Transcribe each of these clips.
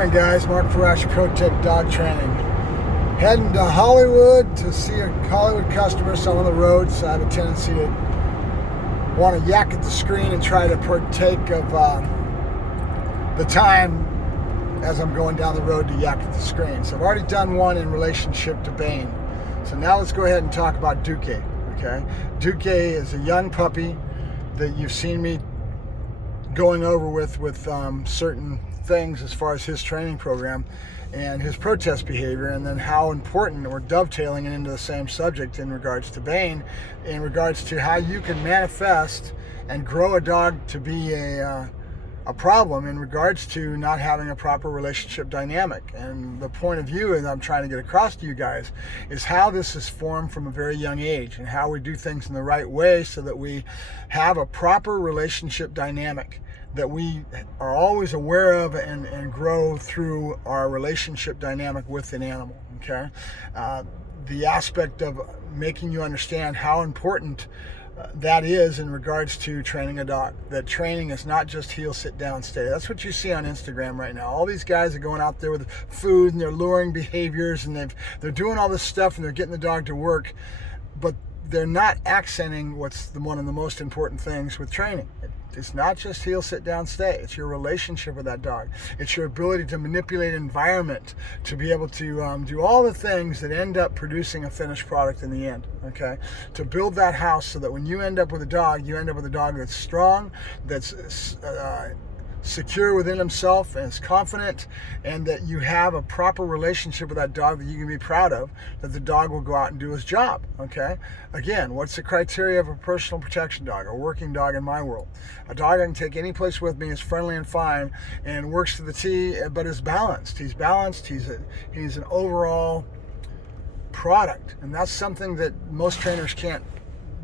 Morning guys, Mark Ferrasci, Pro Tip Dog Training. Heading to Hollywood to see a Hollywood customer, so I'm on the road, so I have a tendency to want to yak at the screen and try to partake of the time as I'm going down the road to yak at the screen. So I've already done one in relationship to Bane. So now let's go ahead and talk about Duk-ie, okay? Duk-ie is a young puppy that you've seen me going over with certain things as far as his training program and his protest behavior, and then how important we're dovetailing it into the same subject in regards to Bane, in regards to how you can manifest and grow a dog to be a problem in regards to not having a proper relationship dynamic. And the point of view that I'm trying to get across to you guys is how this is formed from a very young age and how we do things in the right way so that we have a proper relationship dynamic that we are always aware of and grow through our relationship dynamic with an animal, okay? The aspect of making you understand how important that is in regards to training a dog. That training is not just heel, sit down, stay. That's what you see on Instagram right now. All these guys are going out there with food and they're luring behaviors and they're doing all this stuff and they're getting the dog to work, but they're not accenting what's one of the most important things with training. It's not just heel, sit down, stay. It's your relationship with that dog. It's your ability to manipulate environment, to be able to do all the things that end up producing a finished product in the end, okay? To build that house so that when you end up with a dog, you end up with a dog that's strong, that's secure within himself and is confident, and that you have a proper relationship with that dog that you can be proud of, that the dog will go out and do his job, okay? Again, what's the criteria of a personal protection dog, a working dog in my world? A dog I can take any place with me, is friendly and fine, and works to the T, but is balanced. He's balanced, he's an overall product, and that's something that most trainers can't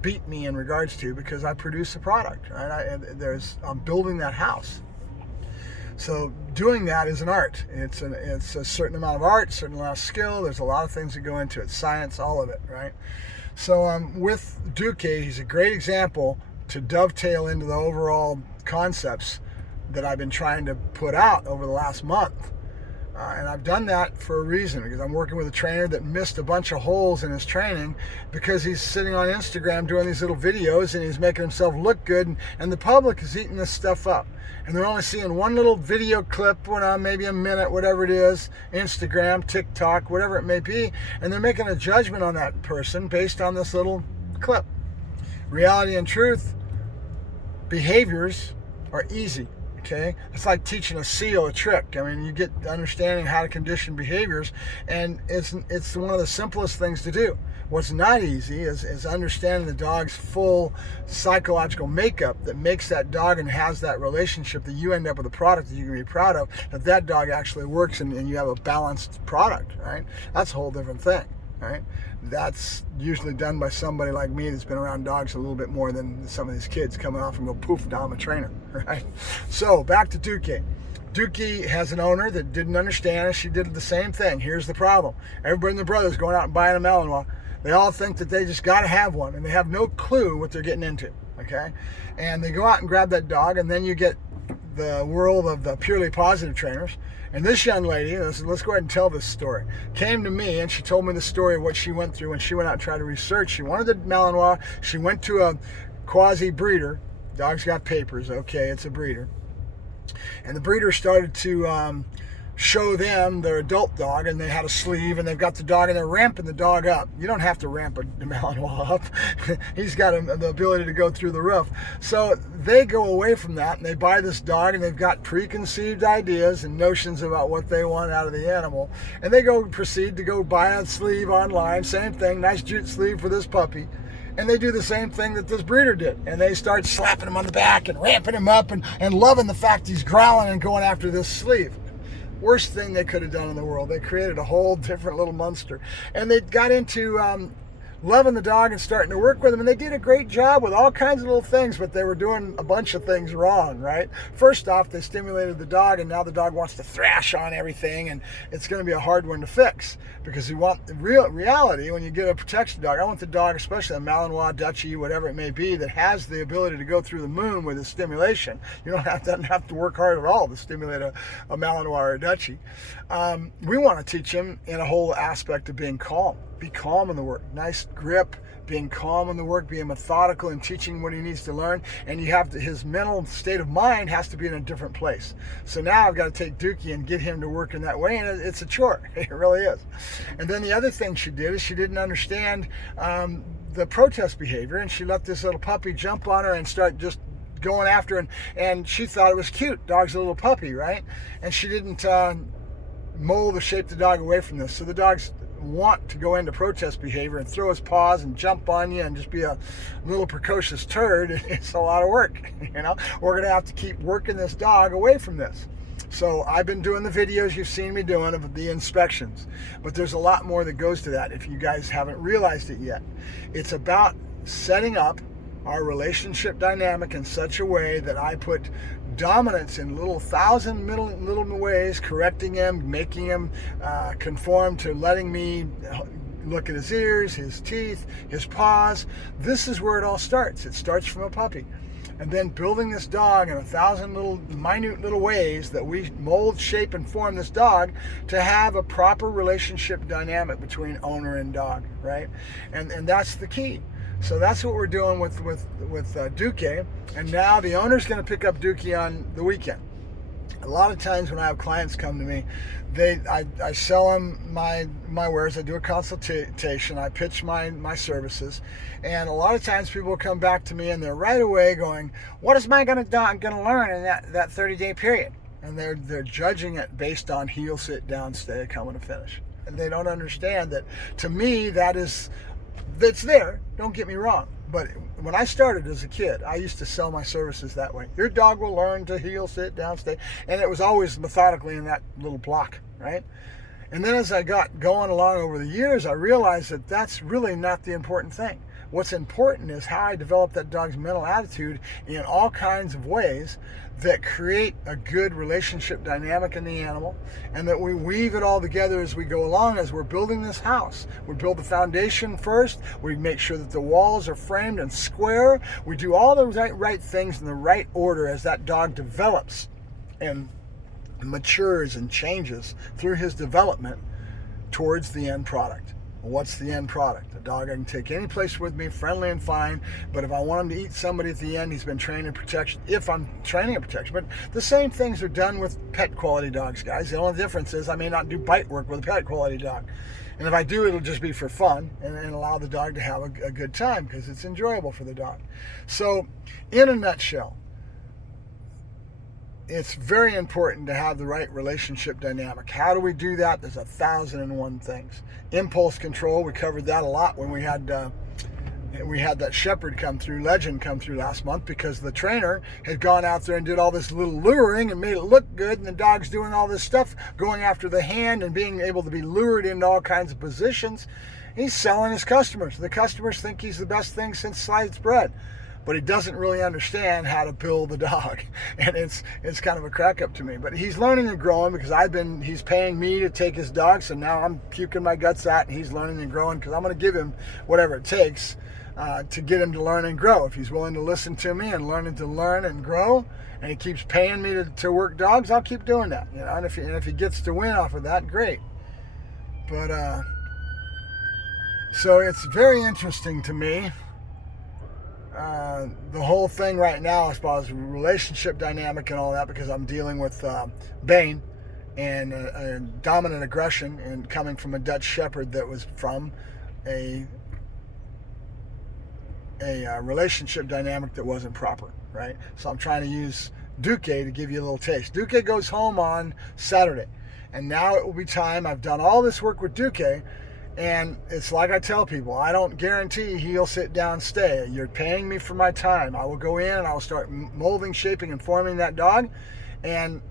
beat me in regards to, because I produce a product, right? I'm building that house. So doing that is an art. It's a certain amount of art, certain amount of skill. There's a lot of things that go into it, science, all of it, right? So with Duk-ie, he's a great example to dovetail into the overall concepts that I've been trying to put out over the last month. And I've done that for a reason, because I'm working with a trainer that missed a bunch of holes in his training because he's sitting on Instagram doing these little videos and he's making himself look good, and the public is eating this stuff up. And they're only seeing one little video clip, maybe a minute, whatever it is, Instagram, TikTok, whatever it may be, and they're making a judgment on that person based on this little clip. Reality and truth, behaviors are easy. Okay, it's like teaching a seal a trick. I mean, you get understanding how to condition behaviors, and it's one of the simplest things to do. What's not easy is understanding the dog's full psychological makeup that makes that dog and has that relationship that you end up with a product that you can be proud of, that dog actually works and you have a balanced product, right? That's a whole different thing, right? That's usually done by somebody like me that's been around dogs a little bit more than some of these kids coming off and go poof, now I'm a trainer, right? So back to Duk-ie. Duk-ie has an owner that didn't understand, and she did the same thing. Here's the problem. Everybody and their brother's going out and buying a Malinois. They all think that they just got to have one, and they have no clue what they're getting into, okay? And they go out and grab that dog, and then you get the world of the purely positive trainers. And this young lady, let's go ahead and tell this story, came to me and she told me the story of what she went through when she went out and tried to research. She wanted the Malinois. She went to a quasi-breeder. Dog's got papers, okay, it's a breeder. And the breeder started to show them their adult dog, and they had a sleeve, and they've got the dog, and they're ramping the dog up. You don't have to ramp a Malinois up. He's got the ability to go through the roof. So they go away from that, and they buy this dog, and they've got preconceived ideas and notions about what they want out of the animal. And they proceed to go buy a sleeve online, same thing, nice jute sleeve for this puppy. And they do the same thing that this breeder did. And they start slapping him on the back and ramping him up and loving the fact he's growling and going after this sleeve. Worst thing they could have done in the world. They created a whole different little monster. And they got into loving the dog and starting to work with him. And they did a great job with all kinds of little things, but they were doing a bunch of things wrong, right? First off, they stimulated the dog, and now the dog wants to thrash on everything, and it's going to be a hard one to fix, because you want the reality when you get a protection dog. I want the dog, especially a Malinois, Duk-ie, whatever it may be, that has the ability to go through the moon with his stimulation. You don't have to work hard at all to stimulate a Malinois or a Duk-ie. We want to teach him in a whole aspect of being calm. Be calm in the work. Nice grip, being calm in the work, being methodical and teaching what he needs to learn. And you have to, his mental state of mind has to be in a different place. So now I've got to take Duk-ie and get him to work in that way, and it's a chore. It really is. And then the other thing she did is she didn't understand the protest behavior, and she let this little puppy jump on her and start just going after her, and she thought it was cute. Dog's a little puppy, right? And she didn't mold or shape the dog away from this. So the dogs want to go into protest behavior and throw his paws and jump on you and just be a little precocious turd. It's a lot of work, you know. We're going to have to keep working this dog away from this. So I've been doing the videos you've seen me doing of the inspections, but there's a lot more that goes to that if you guys haven't realized it yet. It's about setting up our relationship dynamic in such a way that I put dominance in little ways, correcting him, making him conform to letting me look at his ears, his teeth, his paws. This is where it all starts. It starts from a puppy. And then building this dog in 1,000 minute little ways that we mold, shape, and form this dog to have a proper relationship dynamic between owner and dog, right? And that's the key. So that's what we're doing with Duk-ie, and now the owner's going to pick up Duk-ie on the weekend. A lot of times when I have clients come to me, I sell them my wares. I do a consultation. I pitch my services, and a lot of times people will come back to me and they're right away going, "What is my dog going to learn in that 30-day period?" And they're judging it based on heel, sit, down, stay, coming to finish, and they don't understand that. To me, that's there, don't get me wrong, but when I started as a kid, I used to sell my services that way. Your dog will learn to heel, sit, down, stay, and it was always methodically in that little block, right? And then as I got going along over the years, I realized that that's really not the important thing. What's important is how I develop that dog's mental attitude in all kinds of ways that create a good relationship dynamic in the animal, and that we weave it all together as we go along, as we're building this house. We build the foundation first. We make sure that the walls are framed and square. We do all the right things in the right order as that dog develops and matures and changes through his development towards the end product. What's the end product? A dog I can take any place with me, friendly and fine, but if I want him to eat somebody at the end, he's been trained in protection, if I'm training in protection. But the same things are done with pet quality dogs, guys. The only difference is I may not do bite work with a pet quality dog. And if I do, it'll just be for fun and allow the dog to have a good time because it's enjoyable for the dog. So, in a nutshell, it's very important to have the right relationship dynamic. How do we do that? There's 1,001 things. Impulse control, we covered that a lot when we had that shepherd legend come through last month, because the trainer had gone out there and did all this little luring and made it look good, and the dog's doing all this stuff, going after the hand and being able to be lured into all kinds of positions. He's selling his customers. The customers think he's the best thing since sliced bread, but he doesn't really understand how to build the dog, and it's kind of a crack up to me. But he's learning and growing because he's paying me to take his dog, so now I'm puking my guts out, and he's learning and growing because I'm going to give him whatever it takes to get him to learn and grow. If he's willing to listen to me and learning to learn and grow, and he keeps paying me to work dogs, I'll keep doing that. You know, and if he gets to win off of that, great. But so it's very interesting to me. The whole thing right now as far as relationship dynamic and all that, because I'm dealing with Bane and dominant aggression, and coming from a Dutch Shepherd that was from a relationship dynamic that wasn't proper, right? So I'm trying to use Duk-ie to give you a little taste. Duk-ie goes home on Saturday, and now it will be time. I've done all this work with Duk-ie, and it's like I tell people, I don't guarantee he'll sit down, stay. You're paying me for my time. I will go in and I will start molding, shaping, and forming that dog. And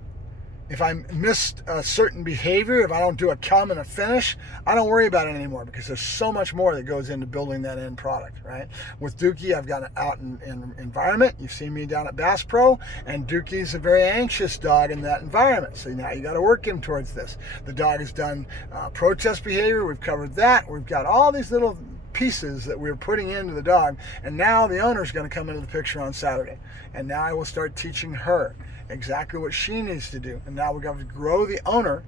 if I missed a certain behavior, if I don't do a come and a finish, I don't worry about it anymore because there's so much more that goes into building that end product, right? With Duk-ie, I've got it out in environment. You've seen me down at Bass Pro, and Duk-ie's a very anxious dog in that environment. So now you got to work him towards this. The dog has done protest behavior. We've covered that. We've got all these little pieces that we're putting into the dog, and now the owner's going to come into the picture on Saturday, and now I will start teaching her exactly what she needs to do. And now we've got to grow the owner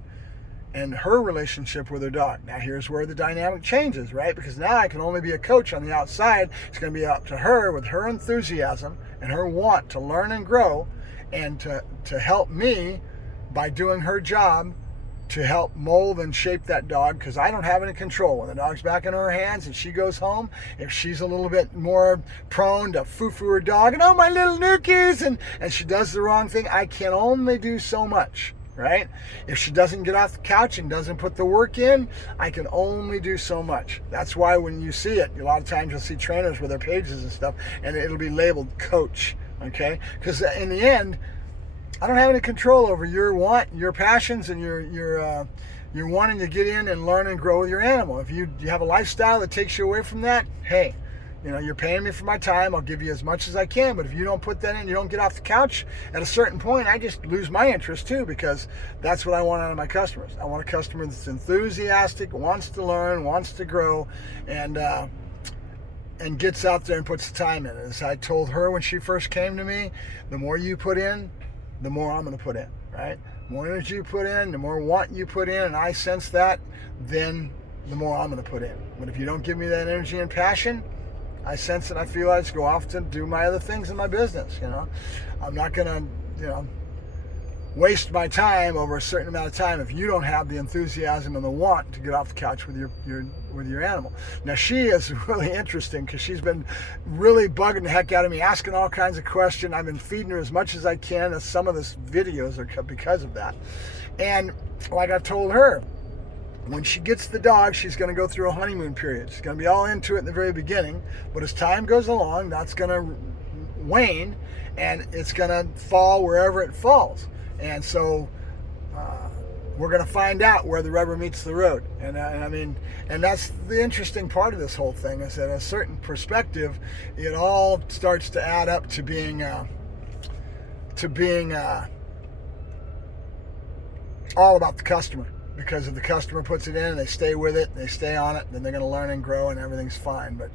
and her relationship with her dog. Now here's where the dynamic changes, right? Because now I can only be a coach on the outside. It's going to be up to her with her enthusiasm and her want to learn and grow, and to help me by doing her job to help mold and shape that dog, because I don't have any control. When the dog's back in her hands and she goes home, if she's a little bit more prone to foo-foo her dog and, oh, my little nookies, and she does the wrong thing, I can only do so much, right? If she doesn't get off the couch and doesn't put the work in, I can only do so much. That's why when you see it, a lot of times you'll see trainers with their pages and stuff, and it'll be labeled coach, okay? Because in the end, I don't have any control over your want, your passions, and your wanting to get in and learn and grow with your animal. If you have a lifestyle that takes you away from that, hey, you're paying me for my time. I'll give you as much as I can. But if you don't put that in, you don't get off the couch, at a certain point, I just lose my interest too, because that's what I want out of my customers. I want a customer that's enthusiastic, wants to learn, wants to grow, and gets out there and puts the time in. As I told her when she first came to me, the more you put in, the more I'm going to put in, right? The more energy you put in, the more want you put in, and I sense that, then the more I'm going to put in. But if you don't give me that energy and passion, I sense it. I feel I just go off to do my other things in my business. I'm not going to, waste my time over a certain amount of time if you don't have the enthusiasm and the want to get off the couch with your animal. Now, she is really interesting because she's been really bugging the heck out of me, asking all kinds of questions. I've been feeding her as much as I can. Some of this videos are because of that. And like I told her, when she gets the dog, she's going to go through a honeymoon period. She's going to be all into it in the very beginning, but as time goes along, that's going to wane, and it's going to fall wherever it falls. And so we're going to find out where the rubber meets the road. And that's the interesting part of this whole thing, is that at a certain perspective, it all starts to add up to being all about the customer. Because if the customer puts it in and they stay with it, they stay on it, then they're going to learn and grow, and everything's fine. But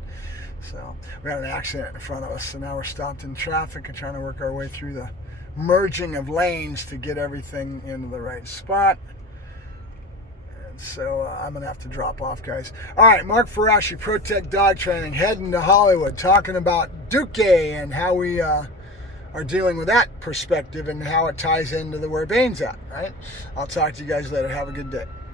so we had an accident in front of us, so now we're stopped in traffic and trying to work our way through the merging of lanes to get everything into the right spot. And so I'm going to have to drop off, guys. All right, Mark Ferrasci, ProTech Dog Training, heading to Hollywood, talking about Duk-ie and how we are dealing with that perspective and how it ties into where Bane's at, right? I'll talk to you guys later. Have a good day.